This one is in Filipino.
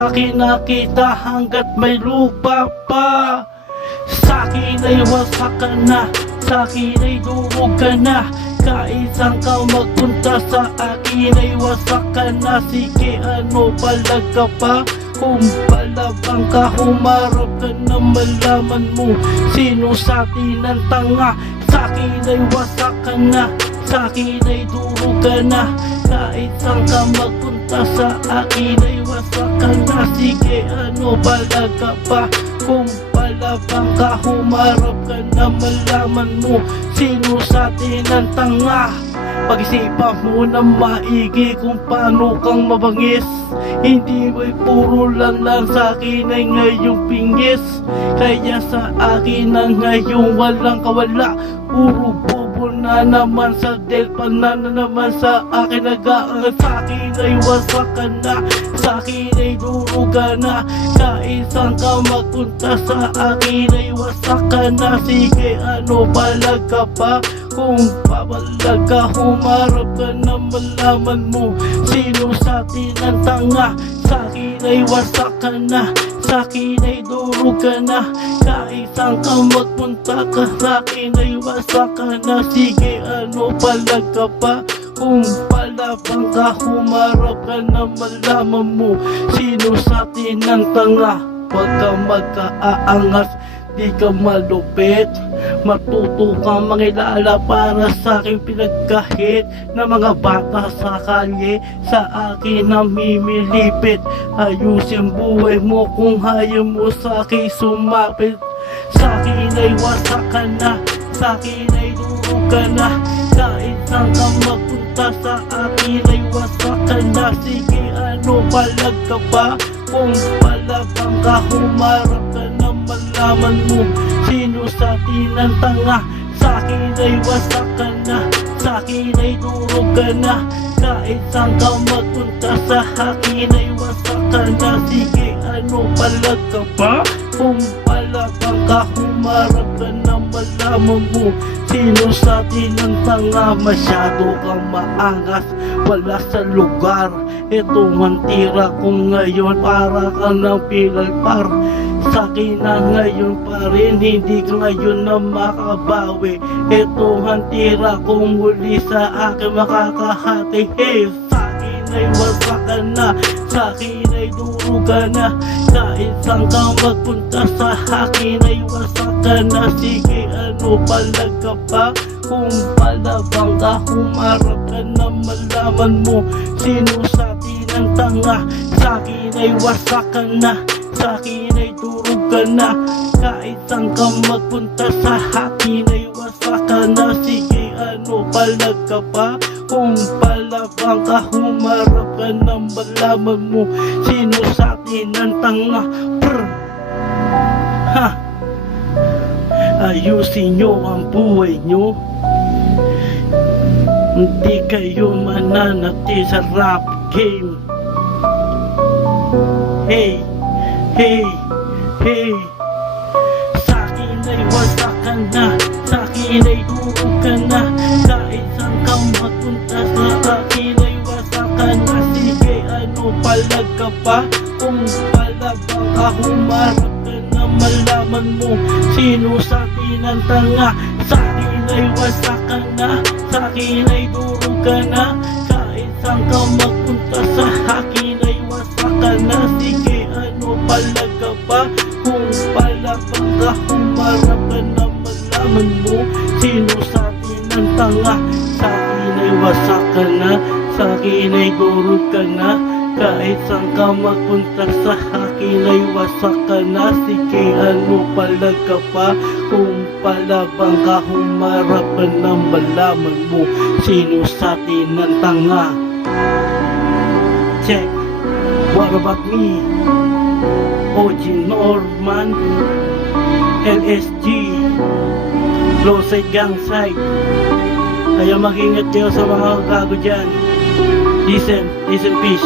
Akin nakita hanggat may lupa pa. Sa'kin ay wasak ka na, sa'kin ay durog ka na. Kaisang ka magpunta sa akin ay wasak ka na. Sige, ano palag ka pa? Kung palabang ka, humarap ka na malaman mo sino sa atin ang tanga. Sa'kin ay wasak ka na, sa'kin ay durog ka na. Kaisang ka magpunta sa akin ay wasak ka na. Sige, ano palag ka pa? Kung palabang ka, humarap ka na malaman mo sino sa atin ang tanga. Pag-isipan mo na maigi kung paano kang mabangis. Hindi mo'y puro lang sa akin ay ngayong pingis. Kaya sa akin na ngayong walang kawala. Puro bobo na naman sa delpa na naman sa akin nag-aangat. Sa akin ay wasak ka na, sa akin ay durog ka na. Kaisang ka magpunta sa akin ay wasak ka na. Sige, ano palag ka pa? Kung papalag ka, humarap ka na malaman mo sino sa atin ang tanga. Sa'kin ay wasak ka na, sa'kin ay durog ka na. Kaisang ka magpunta ka, sa'kin ay wasak ka na. Sige, ano palag ka pa? Kung palabang ka, humarap ka na malaman mo sino sa atin ang tanga. Huwag ka magkaaangas, di ka malupit. Matuto kang mangilala para sa aking pinagkahit na mga bata sa kalye sa akin namimilipit. Ayusin buhay mo kung ayaw mo sa akin sumapit. Sa akin ay wasak ka na, sa akin ay durog ka na. Kaisang ka magpunta sa akin ay wasak ka na. Sige, ano palag ka pa? Kung palabang ka, humarap ka na malaman mo sino sa atin ang tanga. Sa'kin ay wasak ka na, sa'kin ay durog ka na. Kaisang ka magpunta sa akin ay wasak ka na. Sige, ano palag ka pa? Kung palabang ka, humarap ka na malaman mo sino sa atin ang tanga. Masyado kang maangas, wala sa lugar. Ito ang tira kong ngayon, para ka ng pinagpar. Sa'kin na ngayon pa rin, hindi ka ngayon na makabawi. Ito ang tira kong muli sa akin makakahati. Hey, sa'kin ay wasak ka na, sa'kin ay durog ka na. Kaisang ka magpunta sa akin ay wasak ka na. Sige, ano palag ka pa? Kung palabang ka, humarap ka na malaman mo sino sa atin ang tanga. Sa'kin ay wasak ka na, sa'kin ay durog ka na. Kaisang ka magpunta sa akin ay wasak ka na. Sige, ano palag ka pa? Kung palabang ka, humarap ka na malaman mo sino sa atin ang tanga. Prr. Ha! Ayusin nyo ang buhay nyo. Hindi kayo mananati sa rap game. Hey, hey, hey. Sa'kin ay wasak ka na, sa'kin ay durog ka na. Kaisang ka magpunta sa akin ay wasak ka na. Sige, ano palag ka pa? Kung palabang ka, humarap ka na malaman mo sino sa atin ang tanga. Sa'kin ay wasak ka na, sa'kin ay durog ka na. Kaisang ka magpunta sa akin ay wasak ka na. Sige, ano palag ka pa? Kung palabang ka, humarap ka na malaman mo sino sa atin ang tanga. Sa'kin ay wasak ka na, sa'kin ay durog ka na. Kaisang ka magpunta sa akin ay wasak ka na. Sige, ano palag ka pa? Kung palabang ka, humarap ka na malaman mo sino sa atin ang tanga. Check, what about me? OG Norman, LSG, Losay Gang Side. Kaya mag-ingat kayo sa mga gago dyan. Listen, peace.